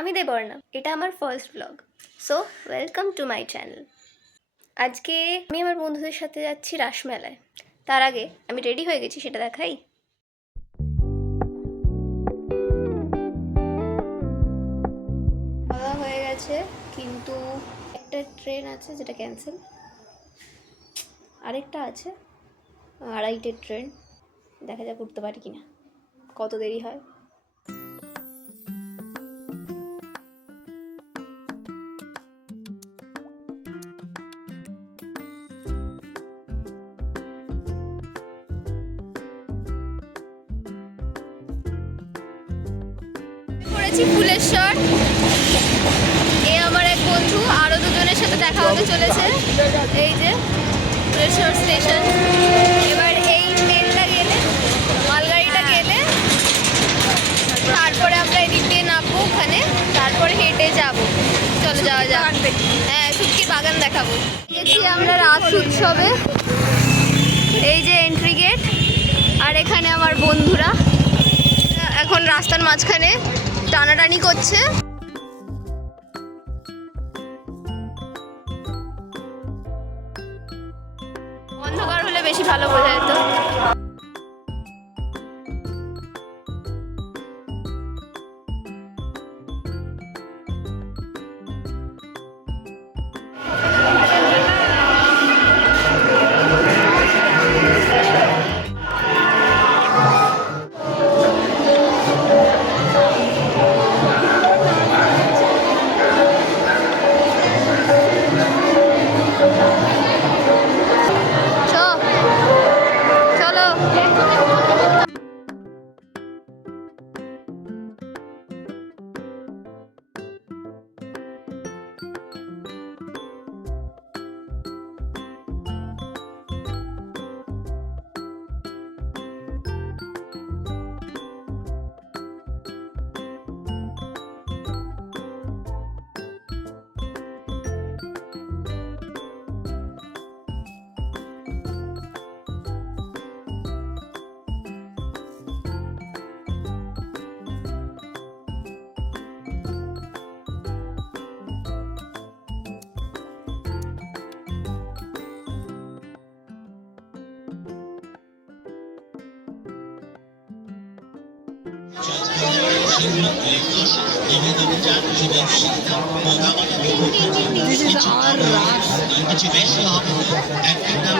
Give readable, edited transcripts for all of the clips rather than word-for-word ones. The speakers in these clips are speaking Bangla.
আমি দেবর্ণা, এটা আমার first blog. So welcome to my channel. আজকে আমি আমার বন্ধুদের সাথে যাচ্ছি রাসমেলায়। তার আগে আমি রেডি হয়ে গেছি, সেটা দেখাই। খাওয়া হয়ে গেছে, কিন্তু একটা ট্রেন আছে যেটা ক্যান্সেল, আরেকটা আছে 2:30-টের ট্রেন। দেখা যাক উঠতে পারি কিনা, কত দেরি হয়। পড়েছি ফুলেশ্বর। এ আমার এক বন্ধু, আরো দুজনের সাথে দেখা হতে চলেছে। এই যে ফুলেশ্বর স্টেশন। এবার এই ট্রেনটা গেলে, মালগাড়িটা গেলে তারপরে আমরা এদিক দিয়ে নামবো ওখানে, তারপরে হেঁটে যাব। চলো যাওয়া যাক। হ্যাঁ, শুটকির বাগান দেখাবো। গেছি আমরা রাস উৎসবে। এই যে এন্ট্রি গেট, আর এখানে আমার বন্ধুরা এখন রাস্তার মাঝখানে টানাটানি করছে। অন্ধকার হলে বেশি ভালো বোঝা যেত।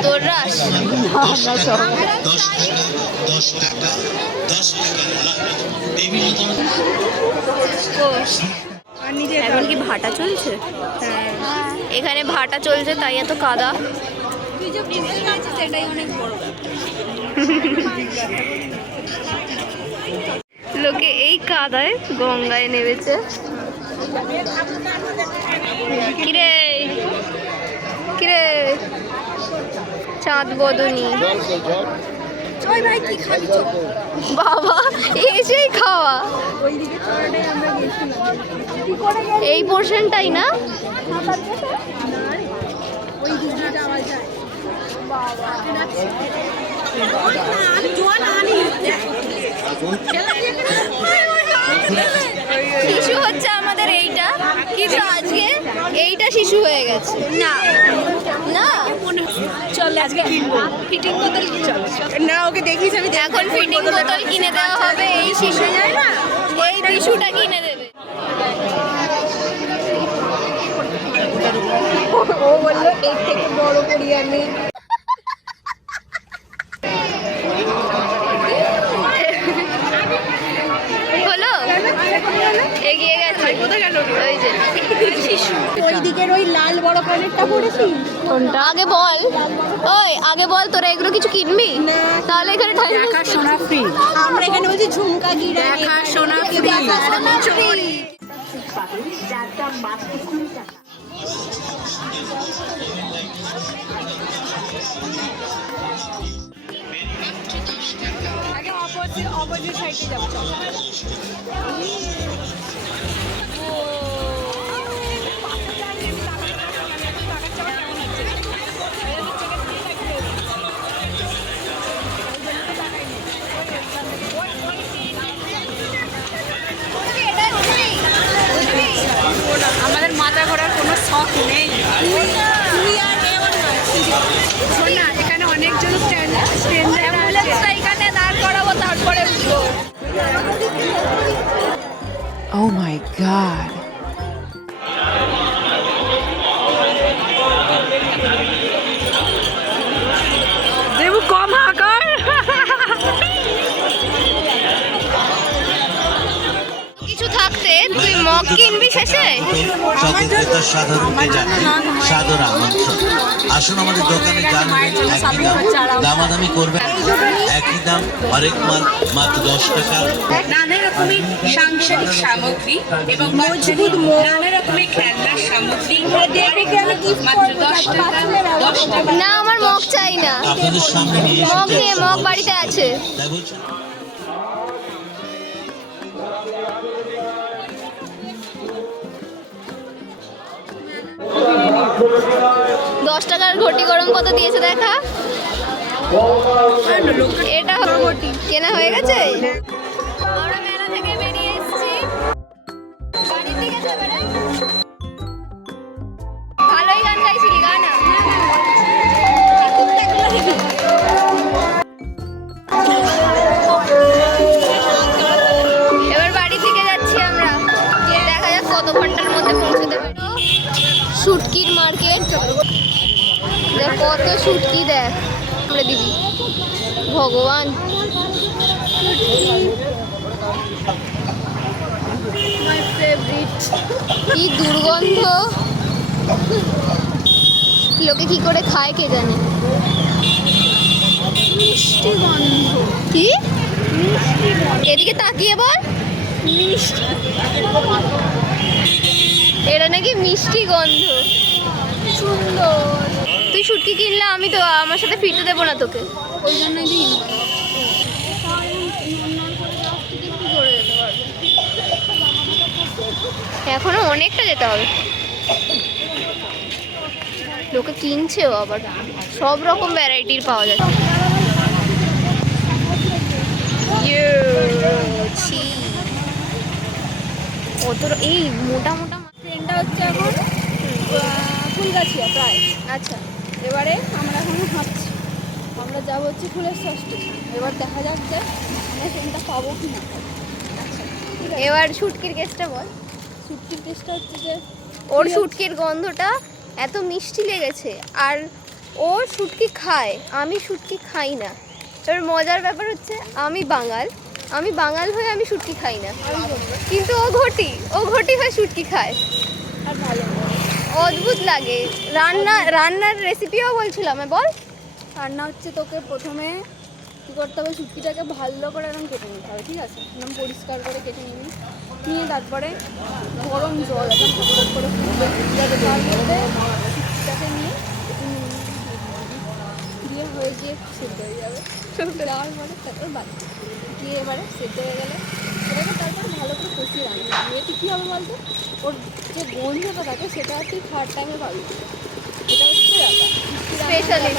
তোর রাস এখন কি ভাটা চলছে? এখানে ভাটা চলছে, তাই এত কাদা। সেটাই অনেক বড়। লোকে এই কাদায় গঙ্গায় নেমেছে। কিরে কিরে চাঁদ বদনী, বাবা এসেই খাওয়া। এই পোর্শনটাই না? শিশু হচ্ছে আমাদের এইটা, কিন্তু আজকে এইটা শিশু হয়ে গেছে। না না, চল আজকে ফিটিং বোতল না, ওকে দেখিস আমি এখন ফিটিং বোতল কিনে দেওয়া হবে। এই শিশু যায় না, এই শিশুটা কিনে দেবে। ও বললো এর থেকে বড় করি আমি। হলো, এগিয়ে গেছে। ওই যে শিশু, ওই দিকের ওই লাল বড় কানেরটা পড়েছি। কোনটা আগে বল? ওই আগে বল, তোরা এগুলো কিছু কিনবি? তাহলে এখানে দেখা সোনা ফ্রি। আমরা এখানে বলছি ঝুমকা গিরা, দেখা সোনা ফ্রি। আগে অপোজিট সাইডে যাবো। Oh my God. দেবু কম হাকার। কিছু থাকতে তুই মগ কিনবি শেষে? সকল ক্রেতার সাধারণকে জানাই সাদর আমন্ত্রণ। আসুন আমাদের দোকানে জানবেন একই দাম, দামাদামি করবেন একই দাম, হরেক মাল মাত্র 10 টাকা। নানা রকমের সাংসারিক সামগ্রী এবং নানা রকমের খেলনার সামগ্রী মাত্র 10 টাকা 10 টাকা। না, আমার মগ চাই না। আপনাদের সামনে নিয়ে মগ এসেছি নিয়ে মগ বাড়িতে আছে। তাই বলছি না। 10 টাকার ঘটি গরম কত দিয়েছে দেখা। এটা ঘটি কেনা হয়ে গেছে। আমরা মেলা থেকে বেরিয়ে এসেছি, বাড়ির দিকে যাবে রে। ভালোই গান গাইছিলি, গা না। এবার বাড়ির দিকে যাচ্ছি আমরা, দেখা যাক কত ঘন্টার মধ্যে পৌঁছতে পারি। শুটকির মার্কেট, দেখ কত শুটকি, দেখ আমরা দিবি ভগবান। My favourite. কি দুর্গন্ধ, লোকে কি করে খায় কে জানে। মিষ্টি গন্ধ। কি এদিকে তাকিয়ে বল, মিষ্টি। এটা নাকি মিষ্টি গন্ধ, সুন্দর। তুই শুটকি কিনলে আমি তো আমার সাথে ফিরতে দেবো না তোকে, ওই জন্যই দিই। এখনো অনেকটা যেতে হবে। লোকে কিনছেও আবার, সব রকম ভ্যারাইটির পাওয়া যায়। কত এই মোটা মোটা ট্রেনটা হচ্ছে এখন ফুলগাছিয়া প্রায়। আচ্ছা, এবারে আমরা এখন হাঁটছি, আমরা যাবো হচ্ছে ফুলেশ্বর স্টেশন। এবার দেখা যাক যে আমরা ট্রেনটা পাবো কি না। আচ্ছা, এবার শুটকির কেসটা বল। ছুটির চেষ্টা হচ্ছে যে ওর শুটকির গন্ধটা এত মিষ্টি লেগেছে, আর ও শুটকি খায়, আমি শুটকি খাই না। এবার মজার ব্যাপার হচ্ছে আমি বাঙাল হয়ে আমি শুটকি খাই না, কিন্তু ও ঘটি হয়ে শুটকি খায়। আর ভালো অদ্ভুত লাগে। রান্নার রেসিপিও বলছিলাম, বল। রান্না হচ্ছে, তোকে প্রথমে কী করতে হবে, শুটকিটাকে ভালো করে এরকম কেটে নিতে হবে, ঠিক আছে? একদম পরিষ্কার করে কেটে নিবি, নিয়ে তারপরে গরম জল একদম ফটফট করে ফুটবে, তার মধ্যে শুটকিটাকে নিয়ে দিয়ে হয়ে গিয়ে সেদ্ধ হয়ে যাবে। দেওয়ার পরে তারপর বাড়ি দিয়ে এবারে সেদ্ধ হয়ে গেলে সেটাকে তারপরে ভালো করে কষিয়ে রাখবি। এতে কী হবে বলতো, ওর যে গন্ধটা থাকে সেটা তুই খাওয়ার টাইমে পাবি। এটা হচ্ছে ব্যাপার, স্পেশালি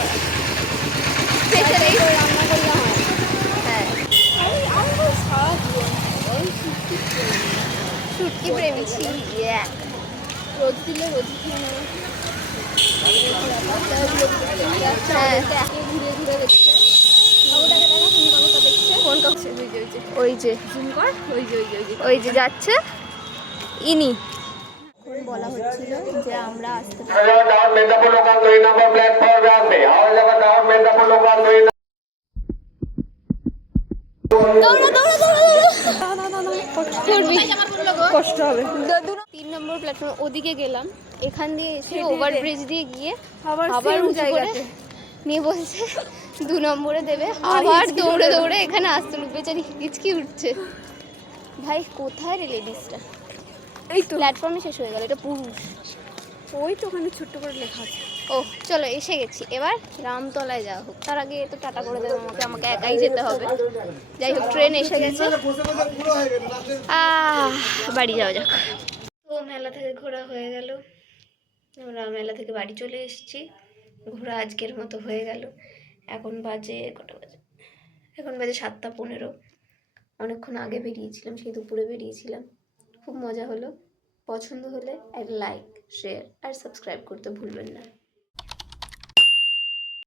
রান্না করলে হয়। হ্যাঁ, আমি তো সারা জীবন ওই শুটকি শুটকি প্রেমী ছি। রোদ দিলে রোদ খেয়ে নেবে। হ্যাঁ, একে ঘুরে ঘুরে দেখছে, কাকুটাকে দেখা, তুমি কাকুটা দেখছে, কোন কাছে? ওই যে জুম কর, ওই যে ওই যে যাচ্ছে ইনি। বলা হচ্ছিল যে আমরা আসতে পারি। डाउन मेदापुर लोकल 2 नंबर प्लेटफॉर्म पे और जगह डाउन मेदापुर लोकल 2 কষ্ট হবে। 3 নম্বর প্ল্যাটফর্ম ওদিকে গেলাম, এখান দিয়ে এসে ওভারব্রিজ দিয়ে গিয়ে আবার আবার same উঁচু করে জায়গাতে। নিয়ে বলছে 2 নম্বরে দেবে, আবার দৌড়ে দৌড়ে এখানে আসতে হবে। বেচারি হিচকি উঠছে। ভাই কোথায় রে লেডিসটা? এই তো প্ল্যাটফর্মে শেষ হয়ে গেল, এটা পুরুষ। ওই তো ওখানে ছোট্ট করে লেখা আছে। ও চলো, এসে গেছি। এবার রামতলায় যাওয়া হোক, তার আগে তো টাটা করে দেবো আমাকে একাই যেতে হবে। যাই হোক, ট্রেন এসে গেছে, বাড়ি যাওয়া যাক। তো মেলা থেকে ঘোরা হয়ে গেল, আমরা মেলা থেকে বাড়ি চলে এসেছি। ঘোরা আজকের মতো হয়ে গেল। এখন বাজে কটা বাজে? এখন বাজে 7:15। অনেকক্ষণ আগে বেরিয়েছিলাম, সেই দুপুরে বেরিয়েছিলাম। খুব মজা হলো। পছন্দ হলে এক লাইক, শেয়ার আর সাবস্ক্রাইব করতে ভুলবেন না।